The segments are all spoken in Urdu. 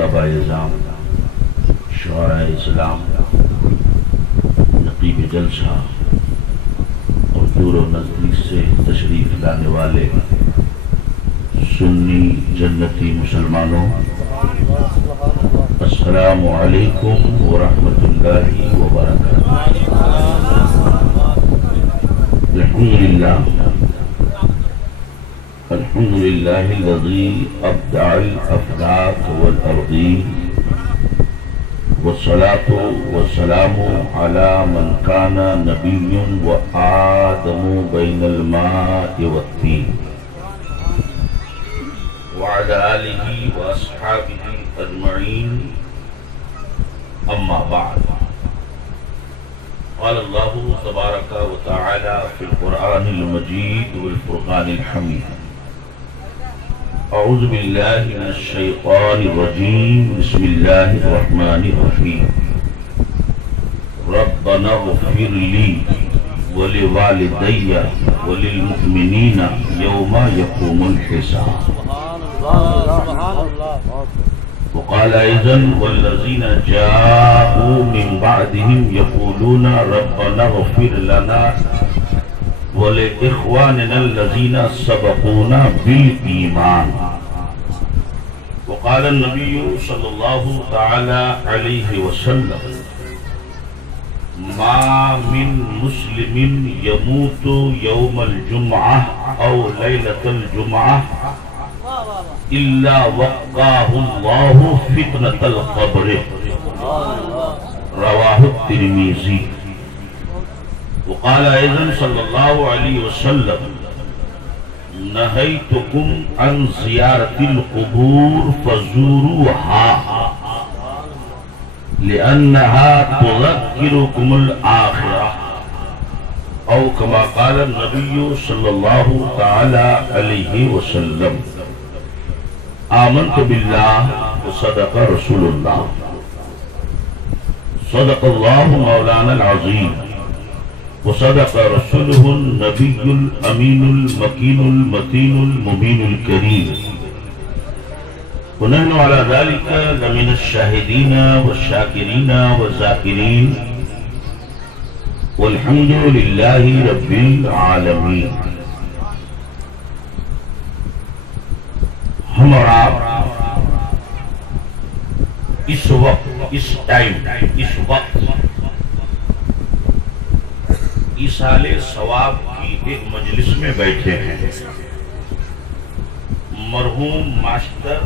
احباب اعظام، شعراء اسلام، نقیب جلسہ اور دور و نزدیک سے تشریف لانے والے سنی جنتی مسلمانوں، السلام علیکم ورحمۃ اللہ وبرکاتہ۔ الحمد لله الذي أبدع الأفلاك والأرضين، والصلاة والسلام على من كان نبي وآدم بين الماء والطين، وعلى آله وأصحابه أجمعين، أما بعد، قال الله تبارك وتعالى في القرآن المجيد والفرقان الحميد: اعوذ باللہ من الشیطان الرجیم، بسم اللہ الرحمن الرحیم، ربنا اغفر لی ولوالدی وللمؤمنین یوم یقوم الحساب۔ وقال ايضا والذین جاءوا من بعدهم يقولون ربنا اغفر لنا وَلِإِخْوَانِنَا الَّذِينَ سَبَقُونَا بِالْإِيمَانِ۔ وقال النبي صلى الله تعالى عليه وسلم: ما من مسلم يموت يوم الجمعة أو ليلة الجمعة إلا وقاه الله فتنة القبر، رواه الترمذي۔ وقال ايضا صلى الله عليه وسلم: نهيتكم عن زيارة القبور فزوروها لأنها تذكركم الآخرة، أو كما قال النبي صلى الله تعالى عليه وسلم: آمنت بالله وصدق رسول الله، صدق الله مولانا العظيم، وصدق رسوله النبي الأمين المكين المتين المبين الكريم، ونحن على ذلك لمن الشاهدين والشاكرين والذاكرين، والحمد لله رب العالمين۔ ہم اور آپ اس وقت، اس وقت ایصال ثواب کی ایک مجلس میں بیٹھے ہیں۔ مرحوم ماسٹر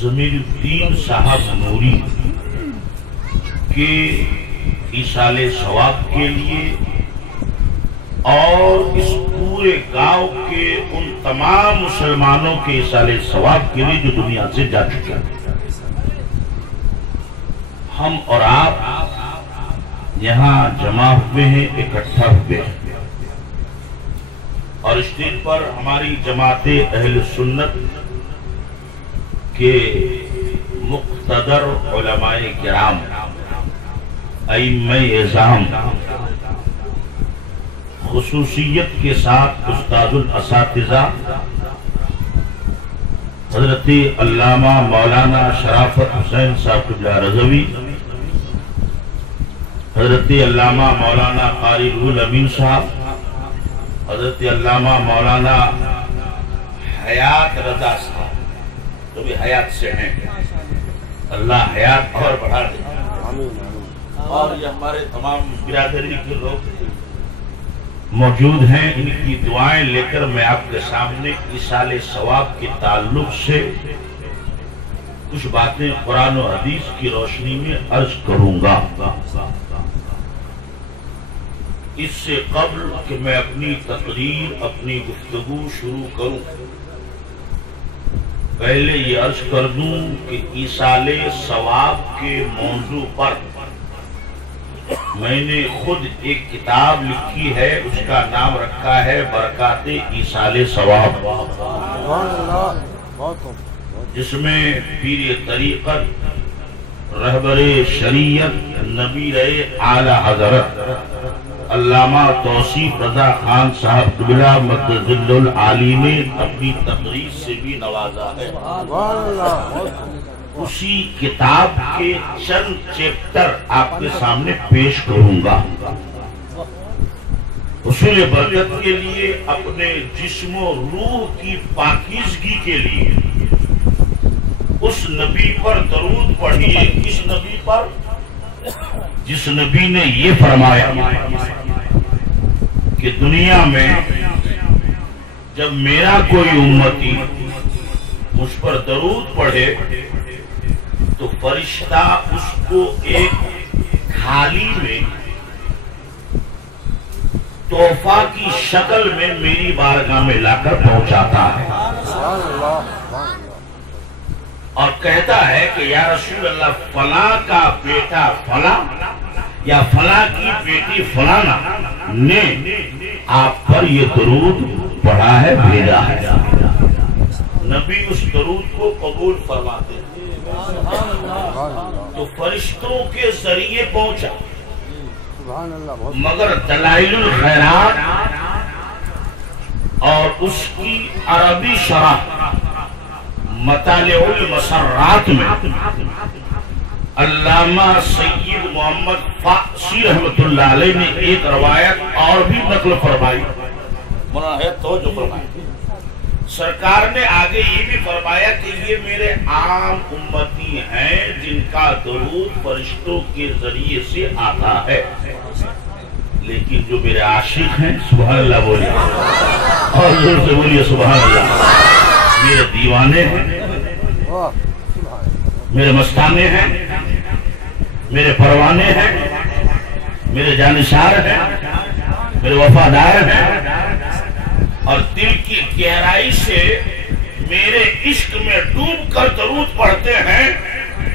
ضمیر الدین صاحب نوری کے ایصال ثواب کے لیے اور اس پورے گاؤں کے ان تمام مسلمانوں کے ایصال ثواب کے لیے جو دنیا سے جا چکے ہیں، ہم اور آپ یہاں جمع ہوئے ہیں، اکٹھا ہوئے ہیں، اور اسٹیج پر ہماری جماعت اہل سنت کے مقتدر علماء کرام، ائمہ اعظام، خصوصیت کے ساتھ استاد الاساتذہ حضرت علامہ مولانا شرافت حسین صاحب قبلہ رضوی، حضرت علامہ مولانا قاری روح الامین صاحب، حضرت علامہ مولانا حیات رضا صاحب، تو بھی حیات سے ہیں، اللہ حیات اور بڑھا دے، اور یہ ہمارے تمام برادری کے لوگ موجود ہیں۔ ان کی دعائیں لے کر میں آپ کے سامنے ایصال ثواب کے تعلق سے کچھ باتیں قرآن و حدیث کی روشنی میں عرض کروں گا۔ اس سے قبل کہ میں اپنی تقریر، اپنی گفتگو شروع کروں، پہلے یہ عرض کر دوں کہ ایصال ثواب کے موضوع پر میں نے خود ایک کتاب لکھی ہے، اس کا نام رکھا ہے برکات ایصال ثواب، جس میں پیر طریقت، رہبر شریعت، نبی اعلی حضرت علامہ توصیف رضا خان صاحب قبلہ مدظل العالی نے اپنی تقریر سے بھی نوازا ہے۔ اسی کتاب کے چند چیپٹر آپ کے سامنے پیش کروں گا۔ حصول برکت کے لیے، اپنے جسم و روح کی پاکیزگی کے لیے اس نبی پر درود پڑھیے، اس نبی پر جس نبی نے یہ فرمایا کہ دنیا میں جب میرا کوئی امتی مجھ پر درود پڑھے تو فرشتہ اس کو ایک تھالی میں تحفہ کی شکل میں میری بارگاہ میں لا کر پہنچاتا ہے اور کہتا ہے کہ یا رسول اللہ، فلاں کا بیٹا فلاں یا فلاں کی بیٹی فلانا نے آپ پر یہ درود پڑھا ہے، بھیجا ہے۔ نبی اس درود کو قبول فرماتے ہیں تو فرشتوں کے ذریعے پہنچا، مگر دلائل الخیرات اور اس کی عربی شرح مطالع المسرات میں علامہ سید محمد فاسی رحمت اللہ علیہ نے ایک روایت اور بھی نقل فرمائی، جو فرمائی سرکار نے آگے یہ بھی فرمایا کہ یہ میرے عام امتی ہیں جن کا درود فرشتوں کے ذریعے سے آتا ہے، لیکن جو میرے عاشق ہیں، سبحان اللہ بولیے اور زور سے بولیے سبحان اللہ، میرے دیوانے ہیں، میرے مستانے ہیں، میرے پروانے ہیں، میرے جانشار ہیں، میرے وفادار ہیں اور دل کی گہرائی سے میرے عشق میں ڈوب کر درود پڑھتے ہیں،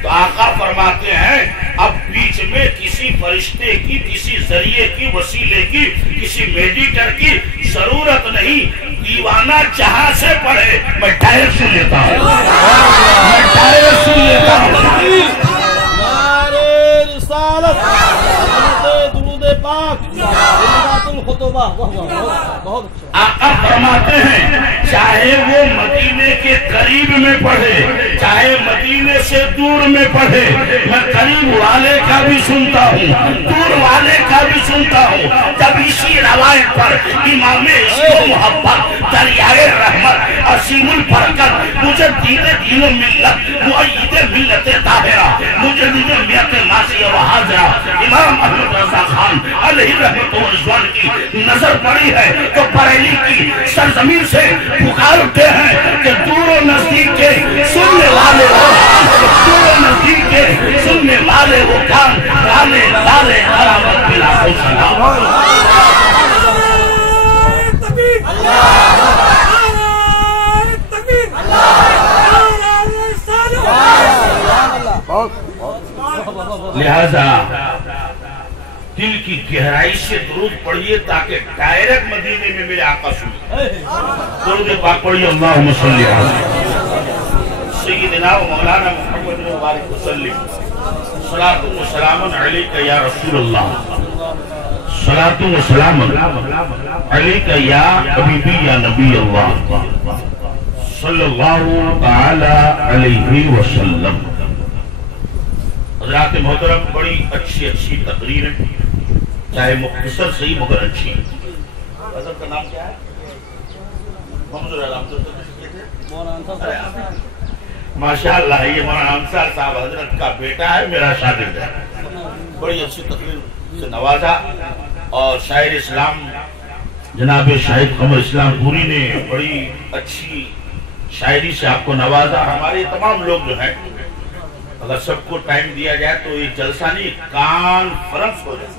تو آقا فرماتے ہیں اب بیچ میں کسی فرشتے کی، کسی ذریعے کی، وسیلے کی، کسی میڈیٹر کی ضرورت نہیں، دیوانہ جہاں سے پڑھے میں ڈائر سن لیتا ہوں، میں ڈائر سن لیتا ہوں۔ نعرہ رسالت، درود پاک، الخطبہ، بہت آقا فرماتے ہیں چاہے وہ مدینے کے قریب میں پڑھے، چاہے مدینے سے دور میں پڑھے، میں قریب والے کا بھی سنتا ہوں، دور والے کا بھی سنتا ہوں۔ جب اسی روایت پر امام عشق و محبت، دریائے رحمت، عظیم البرکت، مجدد دین و ملت، مؤید ملت طاہرہ، مجدد ملت ماضیہ و حاضرہ، امام احمد رضا خان علیہ رحمت و رضوان کی نظر پڑی ہے تو بریلی کی سرزمین سے پکار اٹھتے ہیں کہ دور و نزدیک کے سننے والے وہ کان، دور و نزدیک کے سننے والے وہ کان، رانے لالے حرامت بلا خوشنا۔ لہذا دل کی گہرائی سے درود پڑھیے تاکہ ڈائریکٹ مدینے میں میرے آقا سنیں۔ درود پاک پڑھیے، اللہم صلی علی سیدنا و مولانا محمد مبارک وسلم، صلاۃ و سلام علیک یا رسول اللہ، صلاۃ و سلام علیک یا حبیبی یا نبی اللہ، صلی اللہ تعالی علیہ وسلم۔ حضرات محترم، بڑی اچھی تقریر ہے، چاہے مختصر صحیح مگر اچھی۔ حضرت کا نام کیا ہے؟ ماشاءاللہ، یہ مولانا انصار صاحب حضرت کا بیٹا ہے، میرا شاگرد ہے۔ بڑی اچھی تقریر سے نوازا اور شاعر اسلام جناب شاہد قمر اسلام پوری نے بڑی اچھی شاعری سے آپ کو نوازا۔ ہمارے تمام لوگ جو ہیں، اگر سب کو ٹائم دیا جائے تو یہ جلسہ نہیں کانفرنس ہو جائے،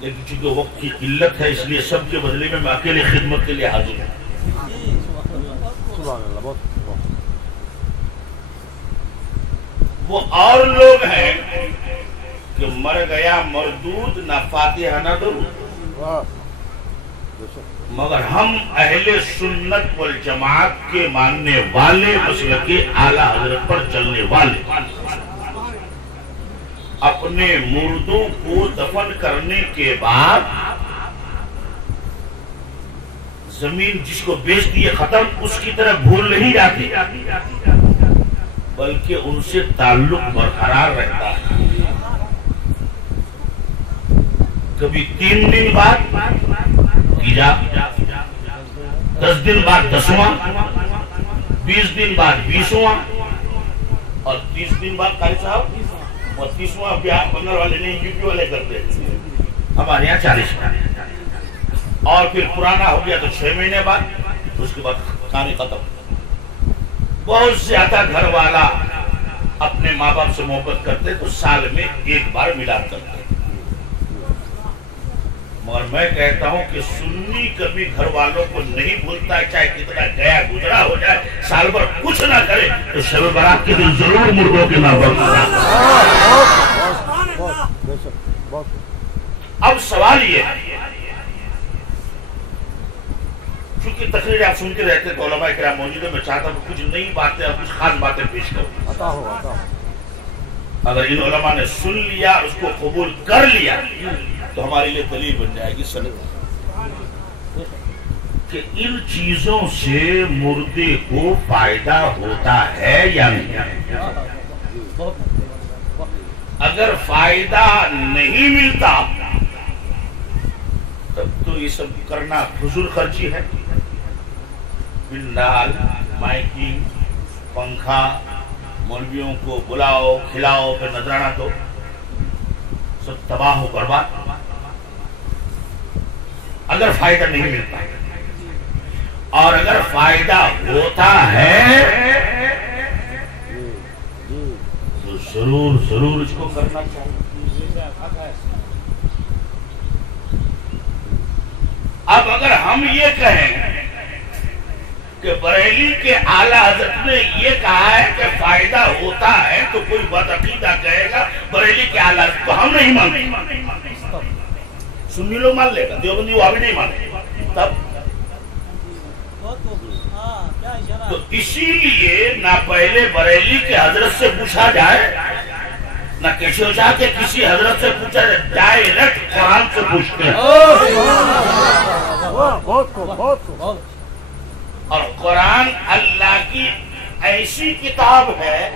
لیکن چونکہ وقت کی قلت ہے اس لیے سب کے بدلے میں اکیلے خدمت کے لیے حاضر ہوں۔ وہ اور لوگ ہیں کہ مر گیا مردود، نہ فاتحہ نہ درود، مگر ہم اہل سنت والجماعت کے ماننے والے، مسلک اعلیٰ حضرت پر چلنے والے، اپنے مردوں کو دفن کرنے کے بعد زمین جس کو بیچ دیے ختم، اس کی طرف بھول نہیں جاتی، بلکہ ان سے تعلق برقرار رہتا ہے. کبھی 3 دن بعد تیجا، 10 دن بعد 10واں، 20 دن بعد 20واں، اور 30 دن بعد قاری صاحب 32واں بیاہ بنگال والے نہیں یو پی والے کرتے ہیں، ہمارے یہاں 40، اور پھر پرانا ہو گیا تو 6 مہینے بعد، اس کے بعد کہانی ختم. بہت زیادہ گھر والا اپنے ماں باپ سے محبت کرتے تو سال میں 1 بار ملاد کرتے. مگر میں کہتا ہوں کہ سنی کبھی گھر والوں کو نہیں بھولتا، چاہے کتنا گیا گزرا ہو جائے، سال بھر کچھ نہ کرے تو شب برات کے دن ضرور مردوں کے نام بخشتا. اب سوال یہ ہے، چونکہ تقریر آپ سنتے رہتے تو علماء کرام موجود ہے، میں چاہتا ہوں کچھ نئی باتیں اور کچھ خاص باتیں پیش کروں. اگر ان علماء نے سن لیا، اس کو قبول کر لیا، تو ہمارے لیے دلیل بن جائے گی سند کہ ان چیزوں سے مردے کو فائدہ ہوتا ہے یا نہیں. اگر فائدہ نہیں ملتا تب تو یہ سب کرنا فضول خرچی ہے. بنڈال، مائکنگ، پنکھا، مولویوں کو بلاؤ کھلاؤ پھر نذرانہ دو، سب تباہ و برباد اگر فائدہ نہیں ملتا. اور اگر فائدہ ہوتا ہے تو ضرور اس کو کرنا چاہیے. اب اگر ہم یہ کہیں کہ بریلی کے اعلیٰ حضرت نے یہ کہا ہے کہ فائدہ ہوتا ہے، تو کوئی بدعقیدہ کہے گا بریلی کے اعلیٰ حضرت کو ہم نہیں مانتے، سنی لوگ مان لے گا، دیوبندی وہ بھی نہیں مانے. تب تو اسی لیے نہ پہلے بریلی کے حضرت سے پوچھا جائے، نہ کسی جا کے کسی حضرت سے پوچھا جائے، ڈائریکٹ قرآن سے پوچھتے ہیں. اور قرآن اللہ کی ایسی کتاب ہے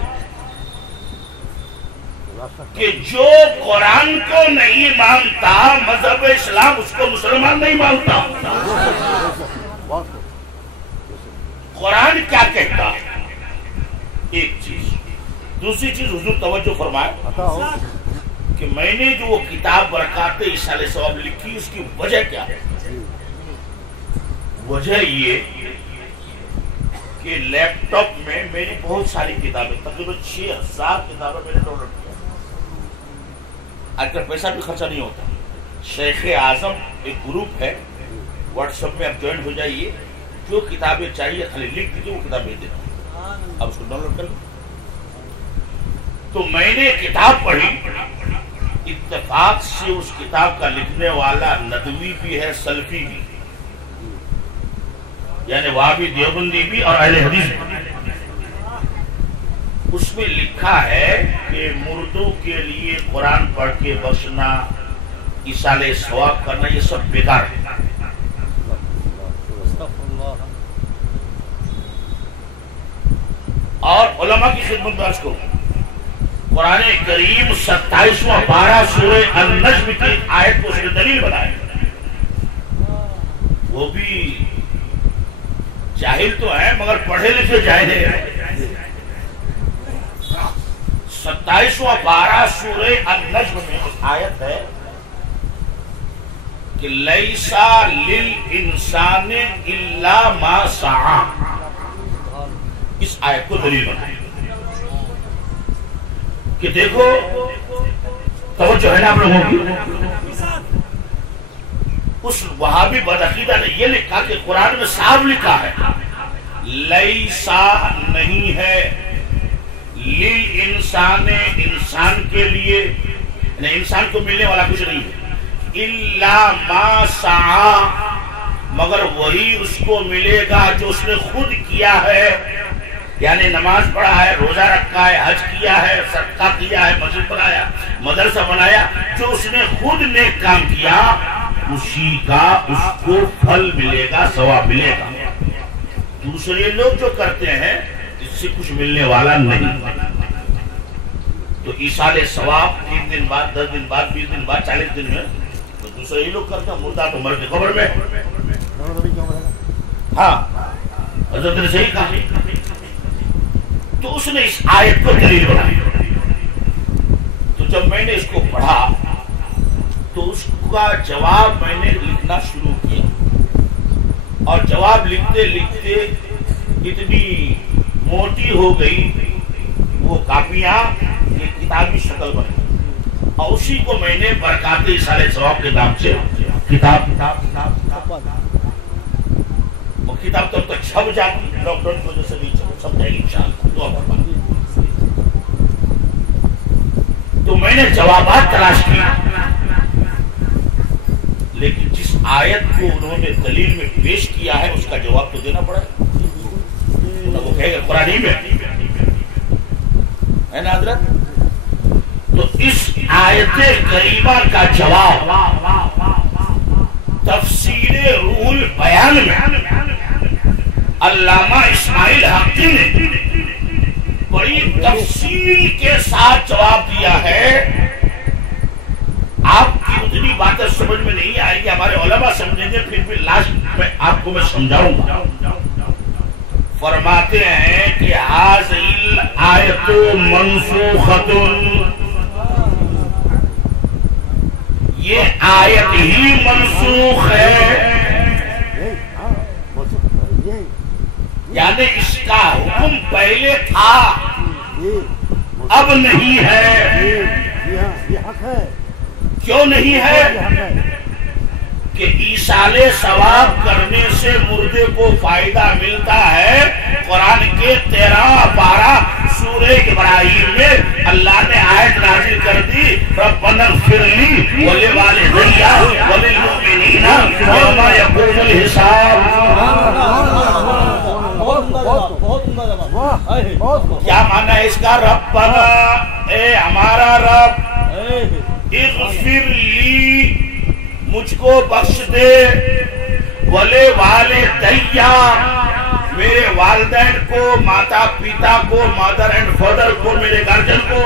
کہ جو قرآن کو نہیں مانتا، مذہب اسلام اس کو مسلمان نہیں مانتا. قرآن کیا کہتا ہے؟ ایک چیز. دوسری چیز، حضور توجہ فرمائے کہ میں نے جو وہ کتاب برکات ایصال ثواب لکھی، اس کی وجہ کیا ہے؟ وجہ یہ کہ لیپ ٹاپ میں میری بہت ساری کتابیں، تقریباً 6000 کتابیں میں نے ڈاؤن لوڈ کیا. آج کل پیسہ بھی خرچہ نہیں ہوتا. شیخ اعظم ایک گروپ ہے، واٹس ایپ میں آپ جوائن ہو جائیے، جو کتابیں چاہیے خالی لکھ دیجیے، وہ کتاب بھیج دیتا ہوں، اب اس کو ڈاؤن لوڈ کر لیں. تو میں نے کتاب پڑھی، اتفاق سے اس کتاب کا لکھنے والا ندوی بھی ہے، سلفی بھی، یعنی وہابی دیوبندی بھی اور اہل حدیث بھی. اس میں لکھا ہے کہ مردوں کے لیے قرآن پڑھ کے بخشنا، ایصال ثواب کرنا، یہ سب بیکار ہے. اور علماء کی خدمت میں عرض کروں، قرآن کریم 27واں پارہ سورہ النجم کی آیت کو اس نے دلیل بنایا. وہ بھی جاہل تو ہیں مگر پڑھے لکھے جاہل ہیں. 27واں پارہ سورہ النجم میں آیت ہے کہ لیسا للانسان الا ما سعی. اس آیت کو دلیل بنائے کہ دیکھو، توجہ ہے نا آپ لوگوں کی. اس وہابی بدعقیدہ نے یہ لکھا کہ قرآن میں صاف لکھا ہے لیسا نہیں ہے، للانسان انسان کے لیے، یعنی انسان کو ملنے والا کچھ نہیں ہے، الا ما سعی مگر وہی اس کو ملے گا جو اس نے خود کیا ہے. یعنی نماز پڑھا ہے، روزہ رکھا ہے، حج کیا ہے، صدقہ کیا ہے، مسجد بنایا، مدرسہ بنایا، جو اس نے خود نیک کام کیا اسی کا اس کو پھل ملے گا، ثواب ملے گا. دوسرے لوگ جو کرتے ہیں، اس سے کچھ ملنے والا نہیں. تو ایصال ثواب 3 دن بعد، 10 دن بعد، 20 دن بعد، 40 دن میں تو دوسرے ہی لوگ کرتے ہیں. مردہ تو مر کے قبر میں. ہاں حضرت نے صحیح کہا. تو اس نے اس آیت کو دلیل بنائی. تو جب میں نے اس کو پڑھا تو اس کا جواب میں نے لکھنا شروع کیا. اور جواب لکھتے لکھتے اتنی موٹی ہو گئی وہ کاپیاں، یہ کتابی شکل بن گئی. اور اسی کو میں نے برکات ایصال ثواب کے نام سے کتاب وہ کتاب تب تک چھپ جاتی، لاک ڈاؤن کی وجہ سے نہیں چھپ جائے گی انشاءاللہ. تو میں نے جوابات تلاش کی، لیکن جس آیت کو انہوں نے دلیل میں پیش کیا ہے اس کا جواب تو دینا پڑا. وہ کہے گا قرآن میں ہے نا حضرت. تو اس آیت کریمہ کا جواب تفسیر روح البیان میں علامہ اسماعیل حقی نے بڑی تفصیل کے ساتھ جواب دیا ہے. آپ کی اتنی باتیں سمجھ میں نہیں آئے گی، ہمارے علماء سمجھیں گے، پھر بھی لاسٹ میں آپ کو میں سمجھاؤں گا. فرماتے ہیں کہ ھذِهِ الْآیَةُ مَنْسُوخَةٌ، یہ آیت ہی منسوخ ہے. یعنی اس کا حکم پہلے تھا اب نہیں ہے. کیوں نہیں ہے؟ کہ ایصال ثواب کرنے سے مردے کو فائدہ ملتا ہے. قرآن کے 13 پارہ سورہ ابراہیم میں اللہ نے آیت نازل کر دی، ربنا اغفر لی ولوالدی وللمؤمنین یوم یقوم الحساب. کیا معنی ہے اس کا؟ ربنا، اے ہمارا رب، اغفر لی، مجھ کو بخش دے، ولی والدیہ، میرے والدین کو، ماتا پیتا کو، مادر اینڈ فادر کو، میرے گارجن کو،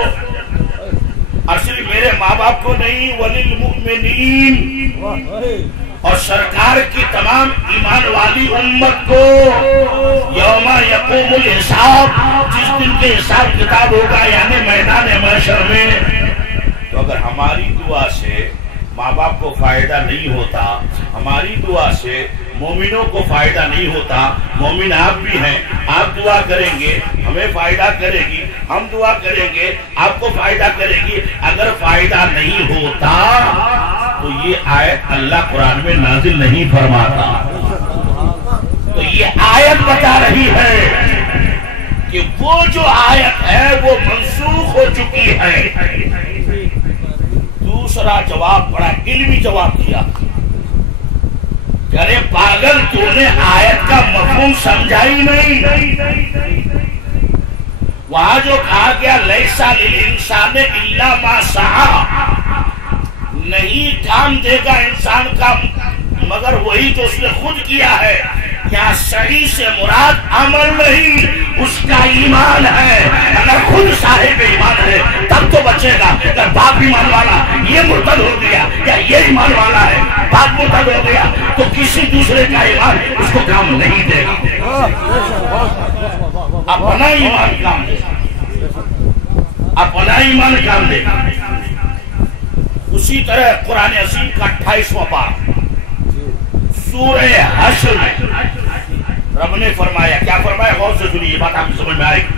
اور صرف میرے ماں باپ کو نہیں، وللمؤمنین، اور سرکار کی تمام ایمان والی امت کو، یوم یقوم الحساب، جس دن کے حساب کتاب ہوگا، یعنی میدان محشر میں. تو اگر ہماری دعا سے ماں باپ کو فائدہ نہیں ہوتا، ہماری دعا سے مومنوں کو فائدہ نہیں ہوتا، مومن آپ بھی ہیں، آپ دعا کریں گے ہمیں فائدہ کرے گی، ہم دعا کریں گے آپ کو فائدہ کرے گی. اگر فائدہ نہیں ہوتا تو یہ آیت اللہ قرآن میں نازل نہیں فرماتا. تو یہ آیت بتا رہی ہے کہ وہ جو آیت ہے وہ منسوخ ہو چکی ہے. دوسرا جواب بڑا علمی جواب دیا. ارے پاگل، تو نے آیت کا مفہوم سمجھا ہی نہیں. وہاں جو کہا گیا لیس للانسان الا ما سعی، نہیں کام دے گا انسان کا مگر وہی جو اس نے خود کیا ہے. یہاں صحیح سے مراد عمل نہیں، اس کا ایمان ہے. اگر خود صاحب ایمان ہے تب تو بچے گا. اگر باپ ایمان والا، یہ مرتد ہو گیا یا یہ ایمان والا ہے، باپ مرتد ہو گیا تو کسی دوسرے کا ایمان اس کو کام نہیں دے گا. اپنا ایمان کام دے گا، اپنا ایمان کام دے گا. اسی طرح قرآن عظیم کا 28واں پارہ سورہ حشر میں رب نے فرمایا، کیا فرمایا؟ غور سے سنیے، یہ بات آپ کو سمجھ میں آئے گی.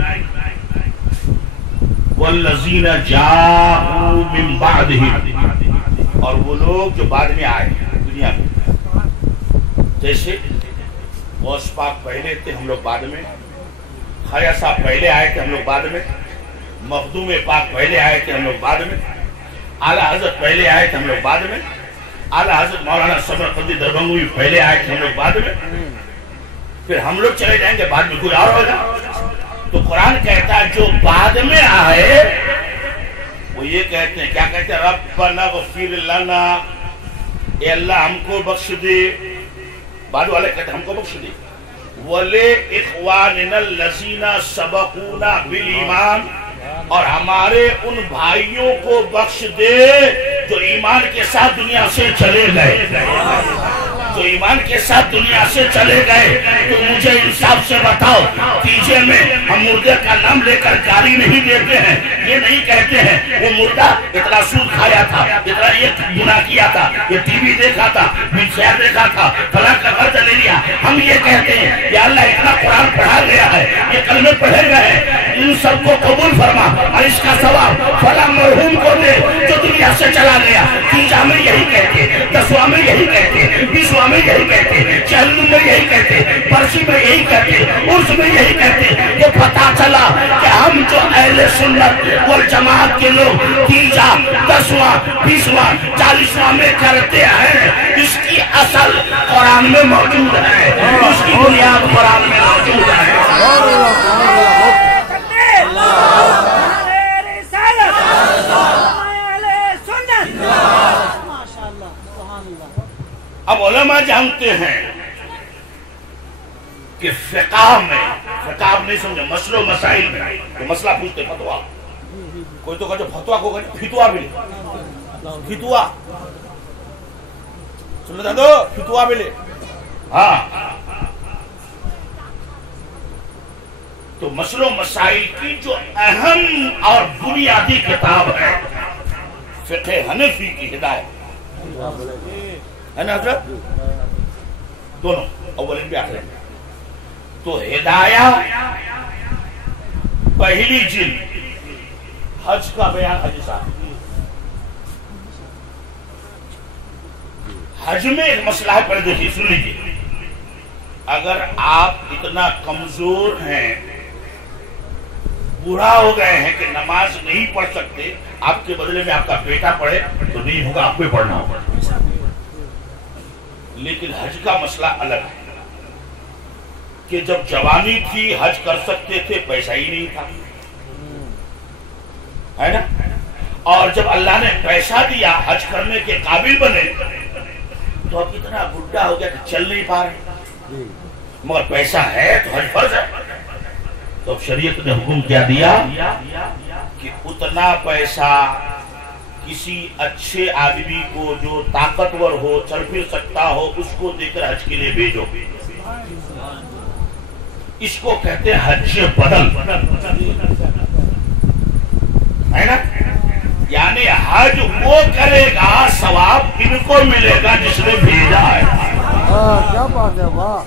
والذین جاءوا من بعدہم، اور وہ لوگ جو بعد میں آئے دنیا میں، جیسے غوث پاک پہلے تھے ہم لوگ بعد میں، خواجہ صاحب پہلے آئے تھے ہم لوگ بعد میں، مخدوم پاک پہلے آئے تھے ہم لوگ بعد میں، اعلیٰ حضرت پہلے آئے تھے ہم لوگ بعد میں، اعلیٰ حضرت مولانا سمرقندی دربھنگوی پہلے آئے تھے ہم لوگ بعد میں، پھر ہم لوگ چلے جائیں گے، بعد میں کوئی اور ہوگا. تو قرآن کہتا ہے جو بعد میں آئے وہ یہ کہتے ہیں، کیا کہتے ہیں؟ ربنا اغفر لنا، اے اللہ ہم کو بخش دے. بعد والے کہتے ہیں ہم کو بخش دے. وَلِإِخْوَانِنَا الَّذِينَ سَبَقُونَا بِالْإِيمَانِ، اور ہمارے ان بھائیوں کو بخش دے جو ایمان کے ساتھ دنیا سے چلے گئے، جو ایمان کے ساتھ دنیا سے چلے گئے۔ تو مجھے انصاف سے بتاؤ، تیجے میں ہم مردے کا نام لے کر گالی نہیں دیتے ہیں، یہ نہیں کہتے ہیں وہ مردہ اتنا سود کھایا تھا، اتنا یہ گناہ کیا تھا، یہ ٹی وی دیکھا تھا، شہر دیکھا تھا، فلاں کا قرض لے لیا۔ ہم یہ کہتے ہیں یا اللہ اتنا قرآن پڑھا گیا ہے، یہ کلمے پڑھے گئے ہیں، ان سب کو قبول فرما اور اس کا ثواب فلاں مرحوم کو دے جو دنیا سے چلا گیا۔ تیجا میں یہی کہتے، دسواں میں یہی کہتے، بیسواں میں یہی کہتے، چہلم میں یہی کہتے، پرسی میں یہی کہتے، عرس میں یہی کہتے۔ وہ پتا چلا کہ ہم جو اہل سنت والجماعت کے لوگ تیجا، دسواں، بیسواں، چالیسواں میں کرتے ہیں، اس کی اصل قرآن میں موجود ہے، اس کی بنیاد قرآن میں موجود ہے۔ اب علماء جانتے ہیں کہ فقہ میں، فقہ نہیں سمجھے، مسئلہ و مسائل میں وہ مسئلہ پوچھتے فتوہ، کوئی تو کہتے فتوہ کو کہتے فتوہ بھی لے، فتوہ سنتا دو، فتوہ بھی لے۔ ہاں تو مسئلہ و مسائل کی جو اہم اور بنیادی کتاب ہے فقہ حنفی کی ہدایت ہے نا حضرت، دونوں اولین بھی آخرین۔ تو ہدایہ پہلی جلد حج کا بیان، حج صاحب حج میں ایک مسئلہ ہے، پہلے دیکھیے سن لیجیے۔ اگر آپ اتنا کمزور ہیں، بوڑھا ہو گئے ہیں کہ نماز نہیں پڑھ سکتے، آپ کے بدلے میں آپ کا بیٹا پڑھے تو نہیں ہوگا، آپ کو ہی پڑھنا ہوگا۔ لیکن حج کا مسئلہ الگ ہے کہ جب جوانی تھی حج کر سکتے تھے، پیسہ ہی نہیں تھا، ہے نا، اور جب اللہ نے پیسہ دیا حج کرنے کے قابل بنے تو اب اتنا بڈھا ہو گیا کہ چل نہیں پا رہے، مگر پیسہ ہے تو حج فرض ہے۔ تو اب شریعت نے حکم کیا دیا کہ اتنا پیسہ کسی اچھے آدمی کو جو طاقتور ہو، چل پھر سکتا ہو، اس کو دے کر حج کے لیے بھیجو۔ اس کو کہتے ہیں حج بدل، ہے نا، یعنی حج وہ کرے گا ثواب ان کو ملے گا جس نے بھیجا ہے۔ کیا بات ہے، واہ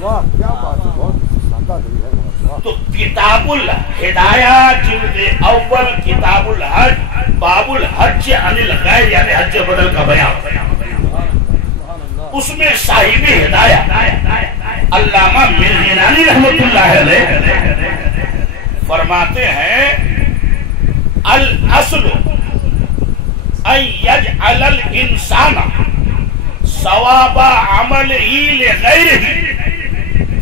واہ، کیا بات ہے، بہت شاندار ہے۔ تو کتاب الہدایہ جلد اول کتاب الحج باب الحج عن الغیر، یعنی حج بدل کا بیان، اس میں صاحب ہدایہ علامہ میرغینانی رحمت اللہ علیہ فرماتے ہیں الاصل ان یجعل الانسان ثواب عملہ لغیرہ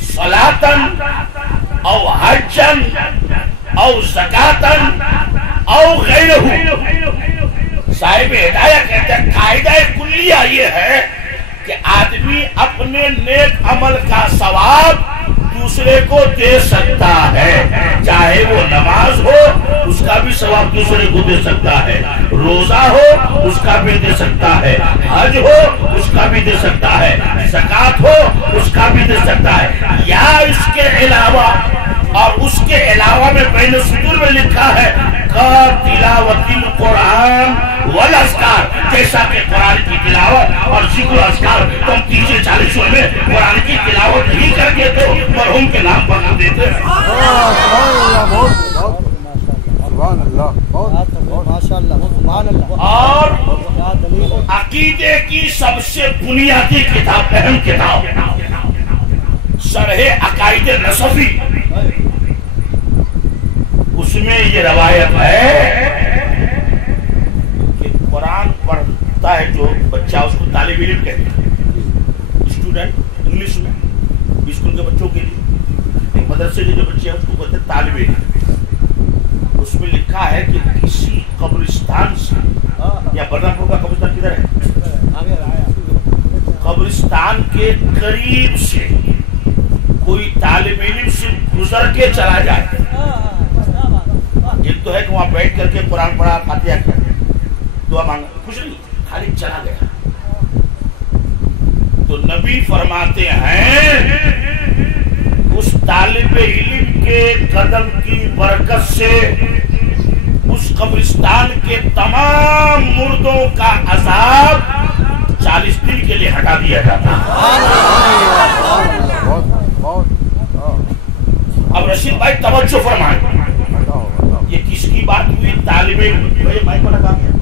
صلاة او حجن او زکاتن او غیرہ۔ صاحب ہدایہ کہتے ہیں قاعدہ کلیہ یہ ہے کہ آدمی اپنے نیک عمل کا ثواب دوسرے کو دے سکتا ہے، چاہے وہ نماز ہو اس کا بھی ثواب دوسرے کو دے سکتا ہے، روزہ ہو اس کا بھی دے سکتا ہے، حج ہو اس کا بھی دے سکتا ہے، زکات ہو اس کا بھی دے سکتا ہے، یا اس کے علاوہ، اور اس کے علاوہ میں بین السطور میں لکھا ہے تلاوت القرآن والاذکار، جیسا کہ قرآن کی تلاوت اور ذکر اذکار تم 340 میں قرآن کی تلاوت نہیں کر کے تو مرحوم کے نام پر دیتے ہیں۔ اور عقیدے کی سب سے بنیادی کتاب، اہم کتاب شرح عقائد نصفی، اس میں یہ روایت ہے کہ قرآن پڑھتا ہے جو بچہ، اس کو طالب علم کہتے ہیں، اسٹوڈنٹ انگلش میں، اسکول کے بچوں کے لیے، مدرسے کے جو بچے ہیں اس کو کہتے ہیں طالب علم۔ اس میں لکھا ہے کہ کسی قبرستان سے، یا برنامپور کا قبرستان کدھر ہے، قبرستان کے قریب سے گزر کے چلا جائے. ایک تو ہے کہ وہاں بیٹھ کر کے قرآن پڑھا, فاتحہ کیا, دعا مانگا, کچھ نہیں, خالی چلا گیا. تو نبی فرماتے ہیں اس طالب علم کے قدم کی برکت سے اس قبرستان کے تمام مردوں کا عذاب 40 دن کے لیے ہٹا دیا جاتا ہے. اب رشید بھائی توجہ فرمائیں, یہ کس کی بات ہوئی؟ طالب علم. مائک کو لگا گیا,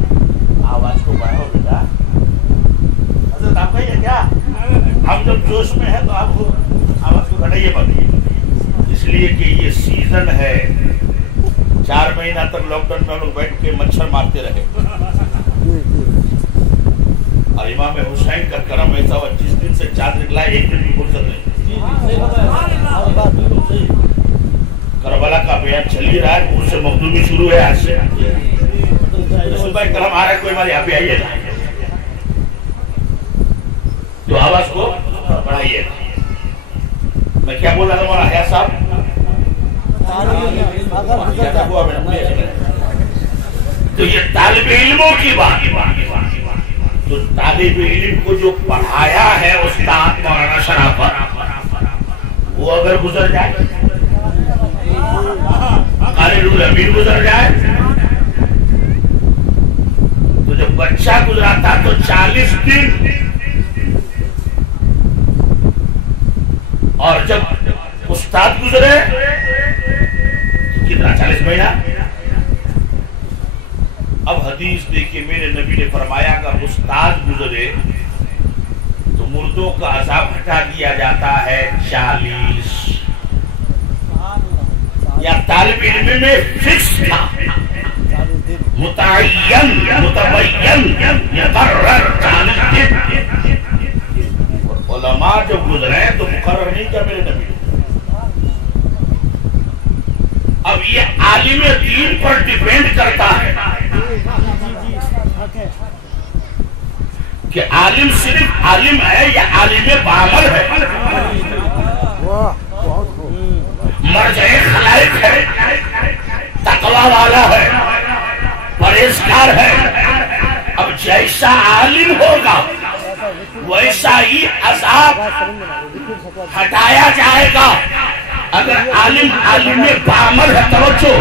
آواز کو بڑھا ہو بیٹا. حضرت آپ کہیے کیا, ہم جب جوش میں ہیں تو آپ کو آواز کو گھٹائیے مت, اس لیے کہ یہ سیزن ہے. 4 مہینہ تک لاک ڈاؤن میں ہم لوگ بیٹھ کے مچھر مارتے رہے, اور امام حسین کا کرم ایسا ہوا جس دن سے چاند نکلا ایک دن بھی فرصت نہیں. کربلا کا بیان چل ہی رہا ہے, اس سے مخدومی شروع ہے آج سے. رسول بھائی کرم آ رہا ہے, کوئی ہمارے یہاں پہ آئیے گا تو آواز کو بڑھائیے. میں کیا بول رہا تھا مولانا حیات صاحب؟ تو یہ طالب علموں کی بات. تو طالب علم کو جو پڑھایا ہے استاد مولانا شرافت, وہ اگر گزر جائے, خالد الامین گزر جائے, تو جب بچہ گزراتا تو 40 دن, اور جب استاد گزرے کتنا 40 مہینہ. اب حدیث دیکھیے, میرے نبی نے فرمایا اگر استاد گزرے تو مردوں کا عذاب ہٹا دیا جاتا ہے 40. یا طالب علم میں فکس تھا, متعین متبین مقرر 40 دن. علماء جب گزرے تو مقرر نہیں کیا میرے نبی. اب یہ عالم دین پر ڈیپینڈ کرتا ہے کہ عالم صرف عالم ہے یا عالم بعمل ہے, مرجع خلائق ہے, تقوی والا ہے, پرہیزگار ہے. اب جیسا عالم ہوگا ویسا ہی عذاب ہٹایا جائے گا. اگر عالم عالم بعمل ہے, توجہ,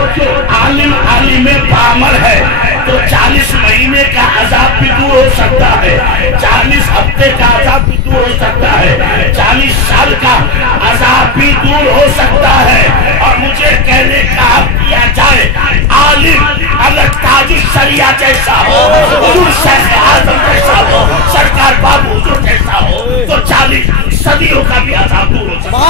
عالم عالم بعمل ہے تو 40 مہینے کا عذاب بھی دور ہو سکتا ہے, 40 ہفتے کا عذاب بھی دور ہو سکتا ہے, 40 سال کا عذاب بھی دور ہو سکتا ہے. اور مجھے کہنے کا حق دیا جائے, عالم اگر تاج الشریعہ جیسا ہو, حضور شیخ اعظم جیسا ہو, سرکار بابو حضور جیسا ہو, تو 40 صدیوں کا بھی عذاب دور ہو سکتا ہے.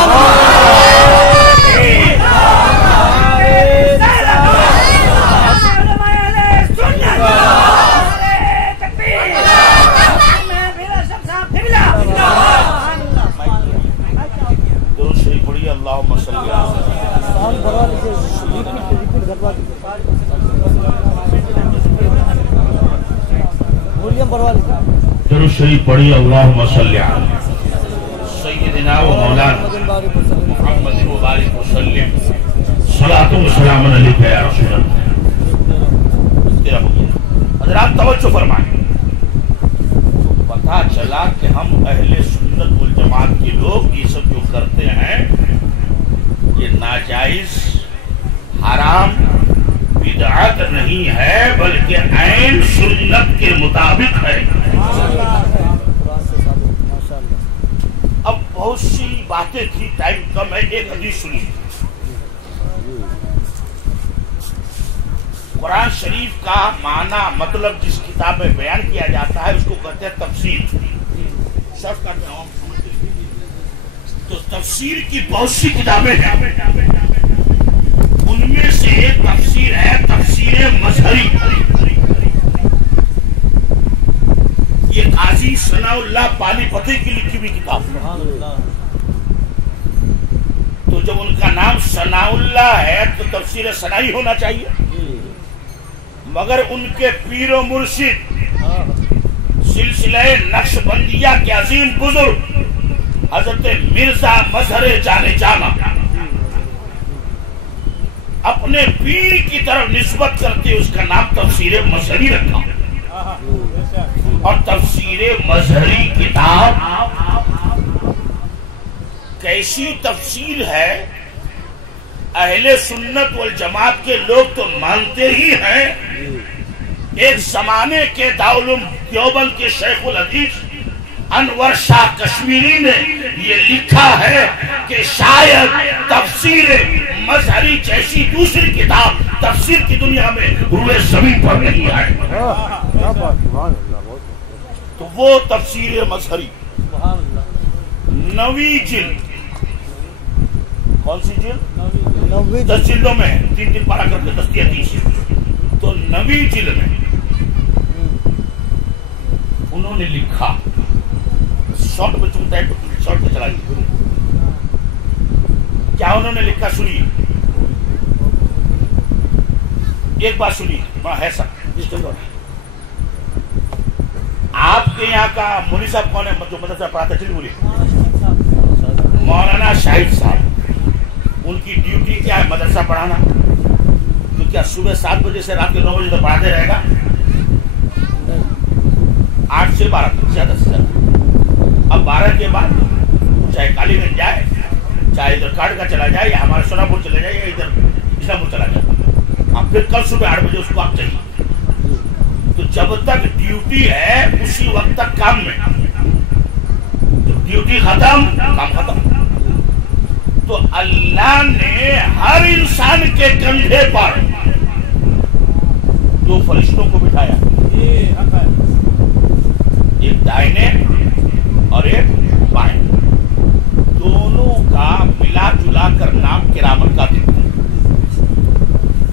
اللہم صلی درود شریف پڑھی. اللہم صلی علی سیدنا و مولانا محمد و بارک وسلم, صلاۃ و سلام علیک یا رسول اللہ. حضرات توجہ فرمائیں, پتہ چلا کہ ہم اہل سنت والجماعت کے لوگ یہ سب جو کرتے ہیں یہ ناجائز, حرام, بدعت نہیں ہے بلکہ عین سنت کے مطابق ہے. اب بہت سی باتیں تھی, ٹائم کم ہے, ایک حدیث سنیے. قرآن شریف کا معنی مطلب جس کتاب میں بیان کیا جاتا ہے اس کو کہتے ہیں تفسیر. سب کا جواب سمجھتے ہیں. تو تفسیر کی بہت سی کتابیں ہیں, ان میں سے ایک تفسیر ہے تفسیر مظہری. یہ قاضی ثناء اللہ پانی پتی کی لکھی ہوئی کتاب. تو جب ان کا نام ثناء اللہ ہے تو تفسیر ثنائی ہونا چاہیے, مگر ان کے پیر و مرشد سلسلہ نقش بندیہ کے عظیم بزرگ حضرت مرزا مظہر جانے جانا اپنے پیر کی طرف نسبت کرتے اس کا نام تفسیر مظہری رکھا. اور تفسیر مظہری کتاب کیسی تفسیر ہے؟ اہل سنت والجماعت کے لوگ تو مانتے ہی ہیں. ایک زمانے کے دارالعلوم دیوبند کے شیخ الحدیث انور شاہ کشمیری نے یہ لکھا ہے کہ شاید تفسیر مظہری جیسی دوسری کتاب تفسیر کی دنیا میں روئے زمین پر نہیں آئے. تو وہ تفسیر مظہری 9ویں جلد. کون سی جلد؟ 10 جلدوں میں 3 پارا کر کے 10 تو 9ویں جلد میں انہوں نے لکھا. شارٹ میں چونتا ہے تو شارٹ میں چلائیے. کیا انہوں نے لکھا سنیے. ایک بات سنیے بڑا ہے سب. آپ کے یہاں کا مولوی صاحب کون ہے جو مدرسہ پڑھاتا ہے؟ بولیے. مولانا شاہد صاحب. ان کی ڈیوٹی کیا ہے؟ مدرسہ پڑھانا. تو کیا صبح 7 بجے سے رات کے 9 بجے تک پڑھاتے رہے گا؟ 8 سے 12 تک زیادہ سے زیادہ. اب 12 کے بعد چاہے کالی گنج جائے, چاہے ادھر کاٹ کا چلا جائے, یا ہمارے سوناپور چلے جائے, یا ادھر اسلام پور چلا جائے, اب پھر کل صبح 8 بجے اس کو آپ چاہیے. تو جب تک ڈیوٹی ہے اسی وقت تک کام میں, جب ڈیوٹی ختم کام ختم. تو اللہ نے ہر انسان کے کندھے پر 2 فرشتوں کو بٹھایا, ایک دائنے اور ایک بائیں. دونوں کا ملا جلا کر نام کرامن کاتب.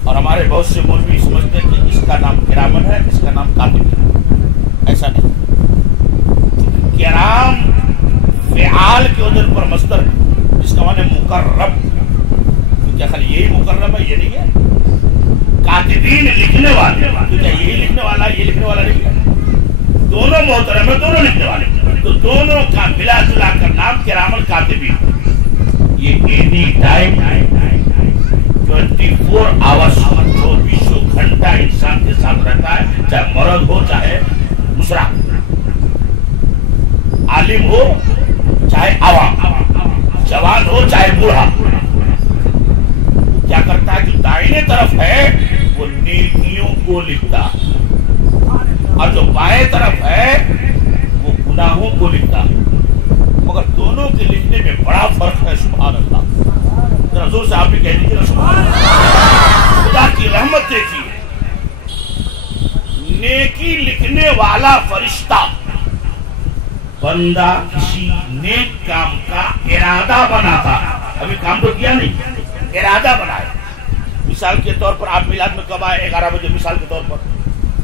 اور ہمارے بہت سے مولوی سمجھتے ہیں کہ اس کا نام کرامن ہے, اس کا نام کاتب ہے. ایسا نہیں. کرام فعال کے وزن پر مصدر ہے, جس کا معنی مکرم. تو کیا خالی یہی مکرم ہے؟ یہ نہیں ہے. کاتبین لکھنے والے, تو کیا یہی لکھنے والا ہے, یہ لکھنے والا نہیں ہے؟ دونوں محترم ہے, دونوں لکھنے والے. تو دونوں کا ملا جلا کر نام کرامن کاتبین. یہ اینی ٹائم 24 آورس 24 گھنٹہ انسان کے ساتھ رہتا ہے, چاہے مرد ہو چاہے دوسرا, عالم ہو چاہے عوام, جوان ہو چاہے بوڑھا. کیا کرتا ہے؟ جو دائیں طرف ہے وہ نیکیوں کو لکھتا, اور جو بائیں طرف ہے وہ گناہوں کو لکھتا. مگر دونوں کے لکھنے میں بڑا فرق ہے. سبحان اللہ. ذرا زور سے آپ بھی کہہ دیجیے نا سبحان اللہ. خدا کی رحمت دیکھیے, نیکی لکھنے والا فرشتہ بندہ کسی نیک کام کا ارادہ بناتا. ابھی کام تو کیا نہیں, ارادہ بنایا. مثال کے طور پر آپ میلاد میں کب آئے؟ 11 بجے. مثال کے طور پر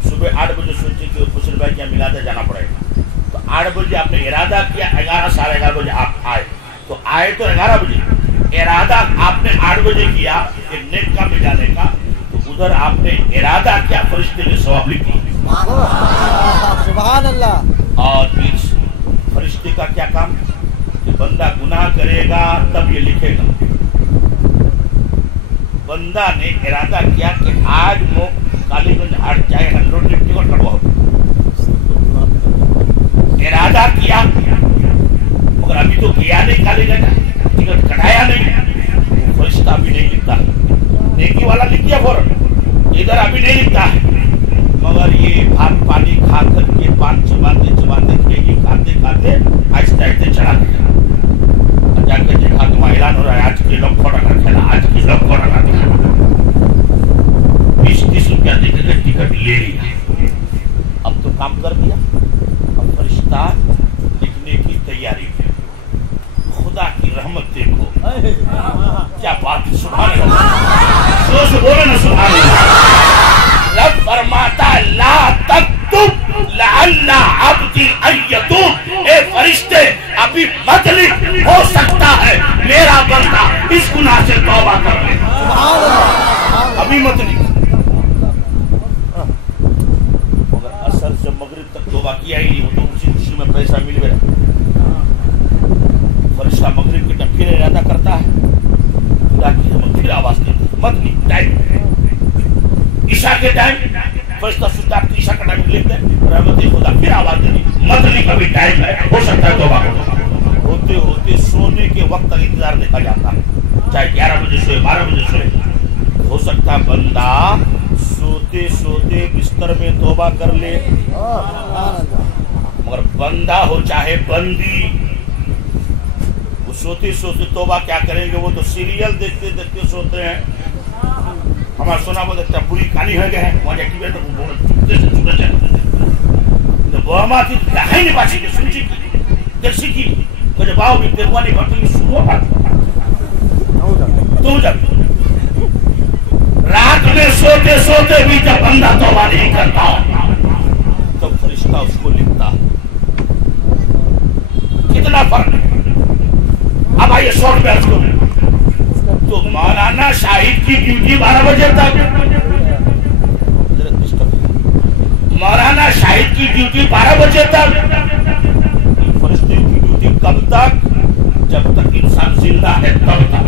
صبح 8 بجے سوچے کہ خوشن بھائی کیا میلاد ہے, جانا پڑے گا. تو 8 بجے آپ نے ارادہ کیا, 11 ساڑھے 11 بجے آپ آئے. تو آئے تو 11 بجے, ارادہ آپ نے 8 بجے کیا ایک نیک کام میں جانے کا. تو ادھر آپ نے ارادہ کیا, فرشتے نے ثواب لکھی. سبحان اللہ. اور اس فرشتے کا کیا کام کہ بندہ گناہ کرے گا تب یہ لکھے گا. بندہ نے ارادہ کیا کہ آج وہ کالی گنج ہاٹ چاہے 100 ٹکٹ کٹواؤ. ارادہ کیا مگر ابھی تو کیا نہیں, کالی گنج ٹکٹ کٹایا نہیں. فرشتہ ابھی نہیں لکھتا. نیکی والا لکھ دیا فوراً, ادھر ابھی نہیں لکھتا ہے. مگر یہ بھات پانی کھا کر کے پان چباتے کھاتے کھاتے آہستہ آہستہ چڑھا دیا. جا کے دیکھا تو وہاں اعلان ہو رہا ہے, آج کے لوگ کھوٹا کا کھیلا, آج کے لوگ کھوٹا کا کھیلا. 20-30 روپیہ دے کے ٹکٹ لے لیا. اب تو کام کر دیا. اب فرشتہ لکھنے کی تیاری ہے. خدا کی رحمت دیکھو کیا بات ہے. سبحان اللہ. جو سے بولے نا سبحان اللہ. رب فرماتا لا تکتب لعل عبدی ان یتوب. اے فرشتے ابھی مت لکھ, ہو سکتا ہے میرا بندہ اس گناہ سے توبہ کر لے. ابھی مت لکھ. مگر اثر سے مغرب تک توبہ کیا ہی نہیں, وہ تو اسی خوشی میں پیسہ مل گیا. فرشتہ مغرب کے ٹائم پھر ارادہ کرتا ہے, خدا کی رحمت پھر آواز دیتا, مغرب ٹائم عشاء کے ٹائم فرشتہ سجدہ عشاء کا ٹائم لکھتے ہیں رحمت خدا پھر آواز دینی مغرب کا بھی ٹائم ہے ہو سکتا ہے توبہ ہوتے ہوتے سونے کے وقت تک انتظار دیکھا جاتا ہے چاہے 11 بجے سوئے 12 بجے سوئے ہو سکتا ہے بندہ سوتے سوتے بستر میں توبہ کر لے مگر بندہ ہو چاہے بندی وہ سوتے سوتے توبہ کیا کریں گے وہ تو سیریل دیکھتے دیکھتے سوتے ہیں ہمارا سونا بہت اچھا پوری کہانی ہو گیا ہے وہاں ٹی وی تو چکتے سے چھوٹے جاتے وہ ہماری دہائی نہیں پاچی کی سنچی کی درسی کی مجھے باؤ بھی پیروانی بھرتے کی سنو پاتی تو جب رات میں سوتے سوتے بھی جب بندہ توبہ نہیں کرتا تو فرشتہ اس کو لکھتا کتنا فرق ہے اب آئیے شورٹ میں کو تو مولانا شاہد کی ڈیوٹی 12 بجے تک مولانا شاہد کی ڈیوٹی 12 بجے تک فرشتے کی ڈیوٹی کب تک جب تک انسان زندہ ہے تب تک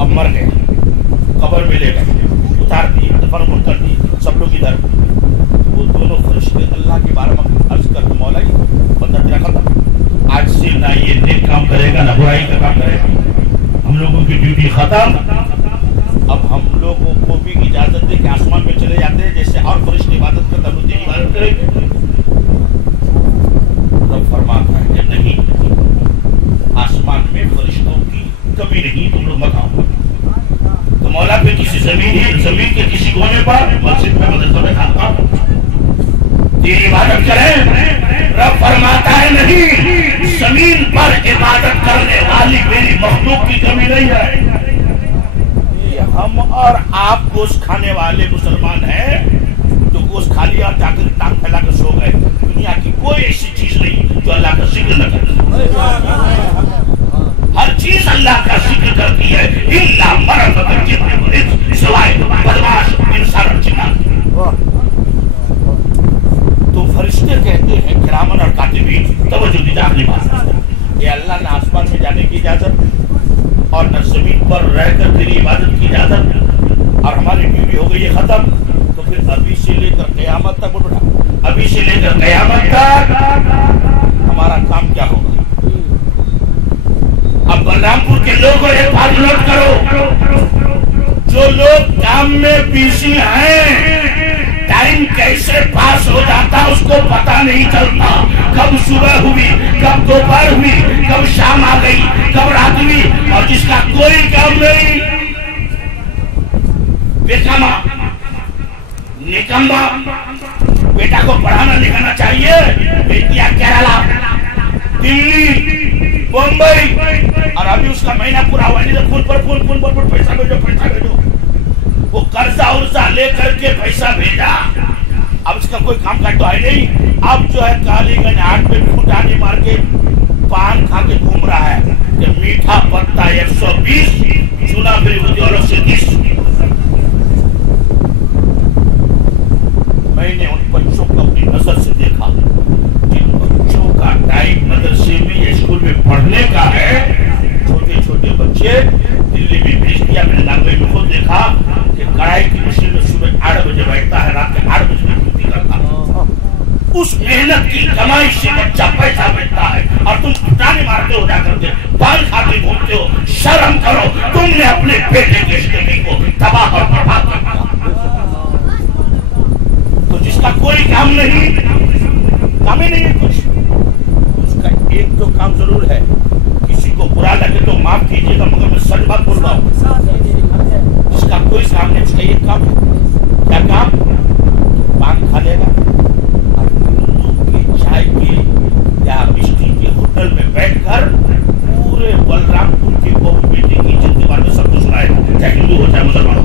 اب مر گئے قبر میں لے گئے اتار دیے دفن کر دیے سب لوگ ادھر وہ دونوں فرشتے اللہ کے بارے میں عرض کر کے مولا جی بندہ تیرا ختم آج سے نہ یہ نیک کام کرے گا نہ برائی کا کام کرے گا ہم لوگوں کی ڈیوٹی ختم اب ہم لوگوں کو بھی اجازت دے کہ آسمان میں چلے جاتے ہیں جیسے اور فرشتے عبادت کرتے ہیں تیری عبادت کریں گے رب فرماتا ہے کہ نہیں آسمان میں فرشتوں کی کمی نہیں تم لوگ مت آؤ تو مولا پہ کسی زمین کے کسی کونے پر مسجد میں مدرسہ میں کھاتا ہوں تیری عبادت کریں رب فرماتا ہے نہیں زمین پر عبادت کرنے والی میری مخلوق کی کمی نہیں ہے ہم اور آپ گوشت کھانے والے مسلمان ہیں جو گوشت کھا لیا اور جا کر ٹانگ پھیلا کر سو گئے دنیا کی کوئی ایسی چیز نہیں جو اللہ کا ذکر نہ کرے ہر چیز اللہ کا ذکر کرتی ہے الا مرض سوائے بدماش انسان اور جنات تو فرشتے کہتے ہیں کرامن اور کاتبین توجہ دیدار نبھا یہ اللہ نے آسمان میں جانے کی اجازت اور نہ زمین پر رہ کر تیری عبادت کی اجازت اور ہماری ڈیوٹی ہو گئی ہے ختم تو پھر ابھی سے لے کر قیامت تک بڑھا ابھی سے لے کر قیامت تک ہمارا کام کیا ہوگا اب بلرامپور کے لوگوں ایک بات نوٹ کرو جو لوگ کام میں بیزی ہیں ٹائم کیسے پاس ہو جاتا اس کو پتا نہیں چلتا کب صبح ہوئی کب دوپہر ہوئی کب شام آ گئی کب رات ہوئی اور جس کا کوئی کام نہیں بیکاما نکمبا بیٹا کو پڑھانا لکھانا چاہیے بیٹیا کیرلا دلی بمبئی اور ابھی اس کا مہینہ پورا ہوا نہیں فون پر پیسہ بھیجو وہ قرضہ ارضہ لے کر کے پیسہ بھیجا اب اس کا کوئی کام کاج تو ہے نہیں اب جو ہے کالی گنج ہاٹ پہ پھوٹانی مار کے پان کھا کے گھوم رہا ہے کہ میٹھا پتا 120 چونا پھری ہوتی اور 30 میں نے ان بچوں کو اپنی نظر سے دیکھا جن بچوں کا ٹائم مدرسے میں یا اسکول میں پڑھنے کا ہے چھوٹے چھوٹے بچے دلی میں بھیج دیا میں نے ناگوئی میں خود دیکھا کہ کڑھائی کی مشین میں صبح 8 بجے بیٹھتا ہے رات کے 8 بجے میں ڈیوٹی کرتا ہے اس محنت کی کمائی سے بچہ پیسہ بیٹھتا ہے اور تم پٹانے مارتے ہو جا کر کے پان کھاتے گھومتے ہو شرم کرو تم نے اپنے بیٹے کی زندگی کو تباہ اور برباد کر دیا تو جس کا کوئی کام نہیں کام ہی نہیں ہے کچھ اس کا ایک تو کام ضرور ہے کسی کو برا لگے تو معاف کیجیے گا مگر میں سچ بات بول رہا ہوں جس کا کوئی کام نہیں اس کا ایک کام ہے کیا کام پان کھا لے گا اور دودھ کے چائے کے یا مشٹی کے ہوٹل میں بیٹھ کر پورے بلرام پور کے بہو بیٹے کی عزت کے بارے میں سب کو سنائے چاہے ہندو ہو چاہے مسلمان ہو